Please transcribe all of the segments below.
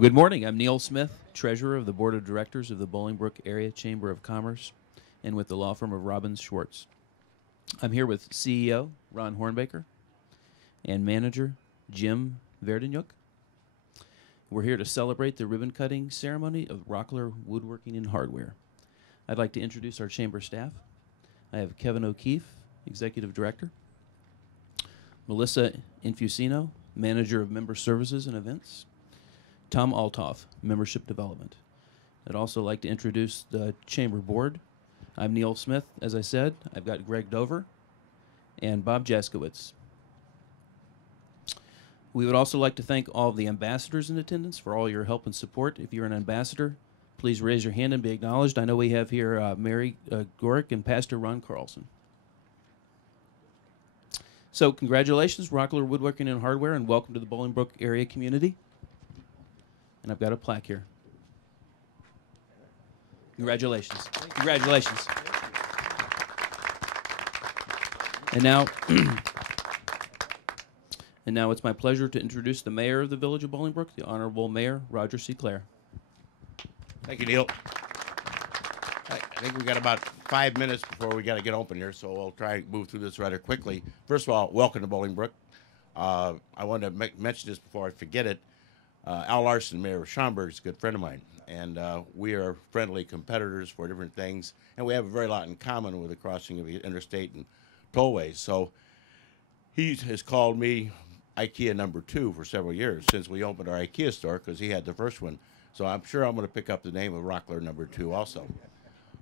Well, good morning. I'm Neil Smith, Treasurer of the Board of Directors of the Bolingbrook Area Chamber of Commerce and with the law firm of Robbins Schwartz. I'm here with CEO Ron Hornbaker and Manager Jim Verdanyuk. We're here to celebrate the ribbon cutting ceremony of Rockler Woodworking and Hardware. I'd like to introduce our chamber staff. I have Kevin O'Keefe, Executive Director, Melissa Infusino, Manager of Member Services and Events, Tom Altoff, Membership Development. I'd also like to introduce the Chamber Board. I'm Neil Smith, as I said. I've got Greg Dover and Bob Jaskowitz. We would also like to thank all of the ambassadors in attendance for all your help and support. If you're an ambassador, please raise your hand and be acknowledged. I know we have here Mary Gorick and Pastor Ron Carlson. So congratulations, Rockler Woodworking and Hardware, and welcome to the Bolingbrook area community. And I've got a plaque here. Congratulations. Congratulations. And now, it's my pleasure to introduce the mayor of the Village of Bolingbrook, the Honorable Mayor Roger C. Clare. Thank you, Neil. I think we got about 5 minutes before we got to get open here, so we'll try to move through this rather quickly. First of all, welcome to Bolingbrook. I wanted to mention this before I forget it. Al Larson, Mayor of Schaumburg, is a good friend of mine, and we are friendly competitors for different things, and we have a very lot in common with the crossing of the interstate and tollways. So he has called me IKEA number 2 for several years since we opened our IKEA store, because he had the first one. So I'm sure I'm going to pick up the name of Rockler number 2 also.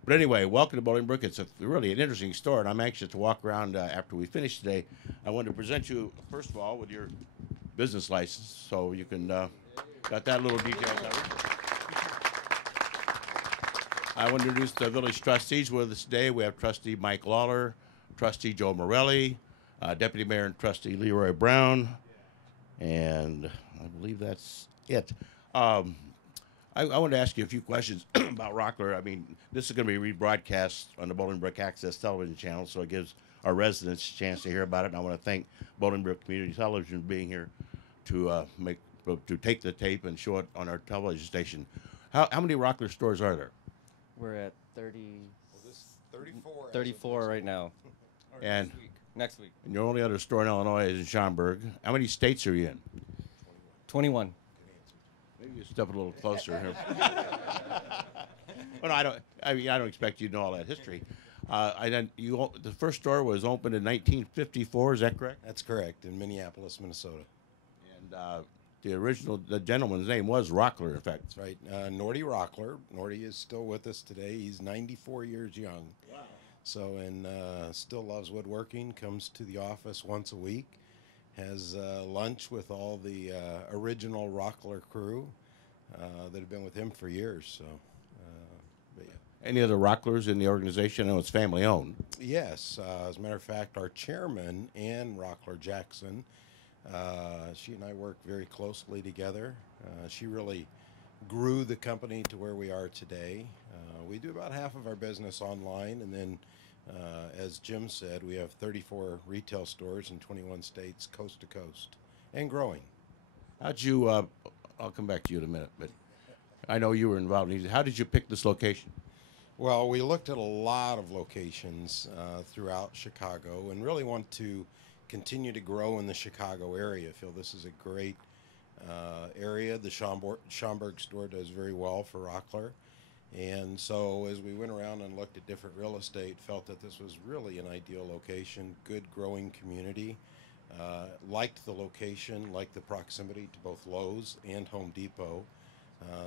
But anyway, welcome to Bolingbrook. It's really an interesting store, and I'm anxious to walk around after we finish today. I want to present you, first of all, with your business license, so you can got that little detail covered. I want to introduce the village trustees with us today. We have Trustee Mike Lawler, Trustee Joe Morelli, Deputy Mayor and Trustee Leroy Brown, and I believe that's it. I want to ask you a few questions about Rockler. I mean, this is going to be rebroadcast on the Bolingbrook Access television channel, so it gives our residents a chance to hear about it. And I want to thank Bolingbrook Community Television for being here to take the tape and show it on our television station. How many Rockler stores are there? We're at 30. Well, this 34. 34 right now. And Next week. your only other store in Illinois is in Schaumburg. How many states are you in? 21. Maybe you step a little closer here. Well, no, I don't expect you to know all that history. The first store was opened in 1954. Is that correct? That's correct, in Minneapolis, Minnesota. And the gentleman's name was Rockler, in fact. That's right. Nordy Rockler. Nordy is still with us today. He's 94 years young. Wow. So, and still loves woodworking, comes to the office once a week, has lunch with all the original Rockler crew that have been with him for years. So, but yeah. Any other Rocklers in the organization? I know it's family owned. Yes. As a matter of fact, our chairman, Ann Rockler Jackson, she and I work very closely together. She really grew the company to where we are today. We do about half of our business online, and then, as Jim said, we have 34 retail stores in 21 states, coast to coast, and growing. How'd you, I'll come back to you in a minute, but I know you were involved in these. How did you pick this location? Well, we looked at a lot of locations throughout Chicago and really want to continue to grow in the Chicago area. I feel this is a great area. The Schaumburg store does very well for Rockler. And so as we went around and looked at different real estate, felt that this was really an ideal location, good growing community. Liked the location, liked the proximity to both Lowe's and Home Depot,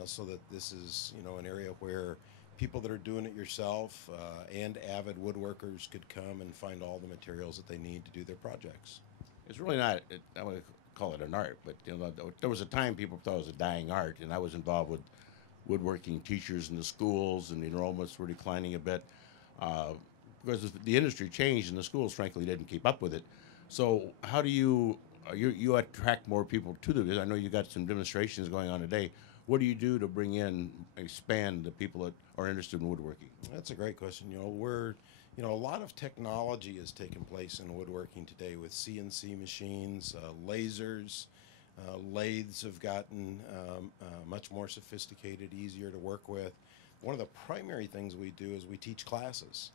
so that this is, an area where people that are doing it yourself and avid woodworkers could come and find all the materials that they need to do their projects. It's really not, I would call it an art, but there was a time people thought it was a dying art, and I was involved with woodworking teachers in the schools, and the enrollments were declining a bit because the industry changed and the schools frankly didn't keep up with it. So how do you attract more people to this? I know you got some demonstrations going on today. What do you do to expand the people that are interested in woodworking? That's a great question. A lot of technology has taken place in woodworking today with CNC machines, lasers, Lathes have gotten much more sophisticated, easier to work with. One of the primary things we do is we teach classes.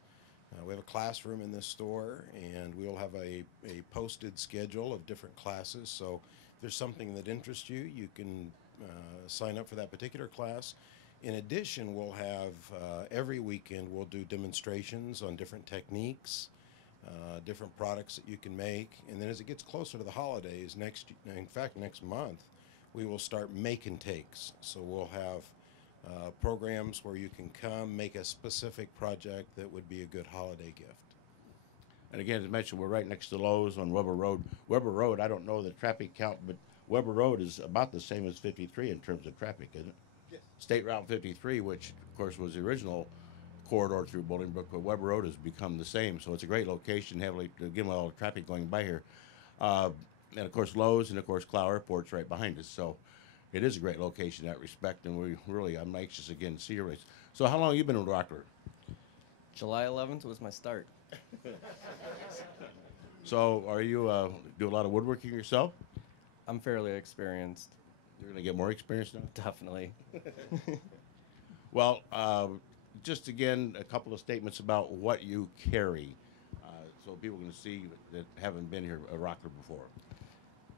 We have a classroom in this store, and we'll have a posted schedule of different classes. So if there's something that interests you, you can sign up for that particular class. In addition, we'll have every weekend we'll do demonstrations on different techniques, different products that you can make. And then as it gets closer to the holidays, next month, we will start make and takes. So we'll have programs where you can come make a specific project that would be a good holiday gift. And again, as mentioned, we're right next to Lowe's on Weber Road. Weber Road, I don't know the traffic count, but Weber Road is about the same as 53 in terms of traffic, isn't it? Yes. State Route 53, which of course was the original corridor through Bolingbrook, but Weber Road has become the same. So it's a great location, heavily, again, with all the traffic going by here. And of course, Lowe's and of course, Clow Airport's right behind us. So it is a great location in that respect, and I'm anxious again to see your race. So how long have you been with Rockler? July 11th was my start. So are you do a lot of woodworking yourself? I'm fairly experienced, You're going to get more experience now? definitely. Well, just again, a couple of statements about what you carry, so people can see that haven't been here at Rockler before.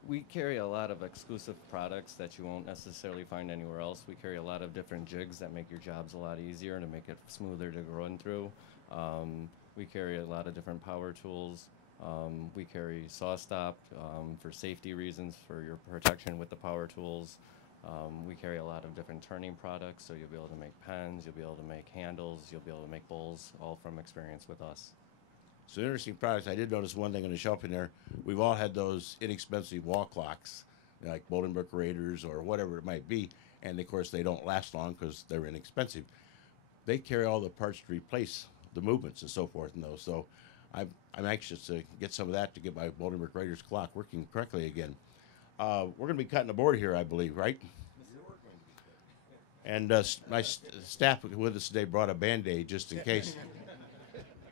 We carry a lot of exclusive products that you won't necessarily find anywhere else. We carry a lot of different jigs that make your jobs a lot easier and to make it smoother to run through. We carry a lot of different power tools. We carry saw stop for safety reasons, for your protection with the power tools. We carry a lot of different turning products, so you'll be able to make pens, you'll be able to make handles, you'll be able to make bowls, all from experience with us. So interesting products. I did notice one thing on the shelf in there. We've all had those inexpensive wall clocks, like Bolingbrook Raiders or whatever it might be, and of course they don't last long because they're inexpensive. They carry all the parts to replace the movements and so forth in those. So I'm anxious to get some of that to get my Bolingbrook Raiders clock working correctly again. We're going to be cutting the board here, I believe, right? And my staff with us today brought a Band-Aid just in case.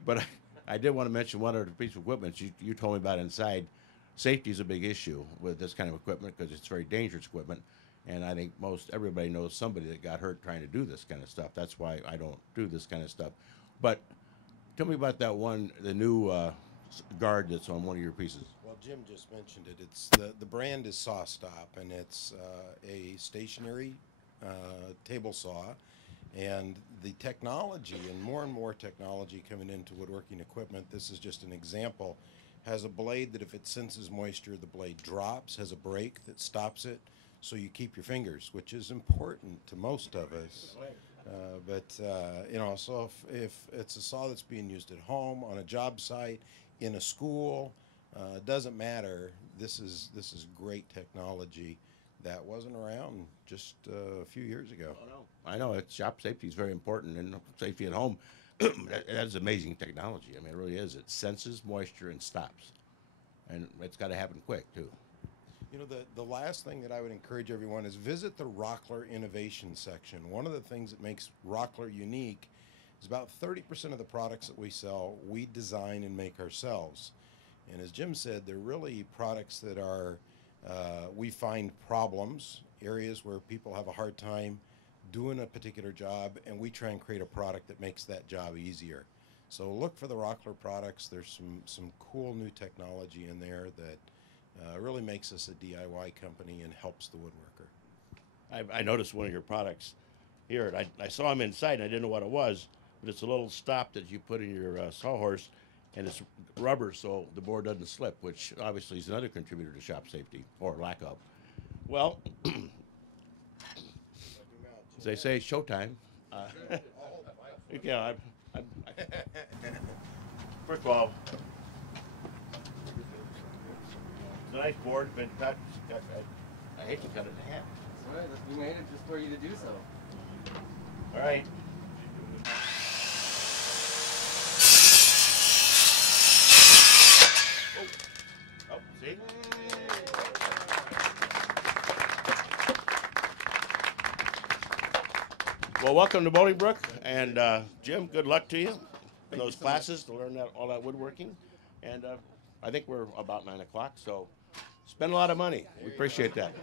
But I did want to mention one other piece of equipment you told me about inside. Safety is a big issue with this kind of equipment because it's very dangerous equipment. And I think everybody knows somebody that got hurt trying to do this kind of stuff. That's why I don't do this kind of stuff. But tell me about that one, the new guard that's on one of your pieces. Well, Jim just mentioned it. It's the brand is Saw Stop, and it's a stationary table saw. And the technology, and more technology coming into woodworking equipment, this is just an example, has a blade that if it senses moisture, the blade drops, has a brake that stops it, so you keep your fingers, which is important to most of us. So if it's a saw that's being used at home, on a job site, in a school, doesn't matter. This is great technology that wasn't around just a few years ago. Oh, no. I know shop safety is very important, and safety at home. that is amazing technology. I mean, it really is. It senses moisture and stops, and it's got to happen quick too. You know, the last thing that I would encourage everyone is visit the Rockler Innovation section. One of the things that makes Rockler unique is about 30% of the products that we sell, we design and make ourselves. And as Jim said, they're really products that are, we find problems, areas where people have a hard time doing a particular job, and we try and create a product that makes that job easier. So look for the Rockler products. There's some cool new technology in there that really makes us a DIY company and helps the woodworker. I noticed one of your products here. I saw them inside, and I didn't know what it was, but it's a little stop that you put in your sawhorse, and it's rubber so the board doesn't slip, which obviously is another contributor to shop safety, or lack of. Well, as they say, showtime. Yeah, first of all, it's a nice board, been cut. I hate to cut it in half. That's right. We made it just for you to do so. All right. Oh, see? Well, welcome to Bolingbrook, and Jim, good luck to you in those classes to learn all that woodworking. And I think we're about 9 o'clock, so spend a lot of money. We appreciate that.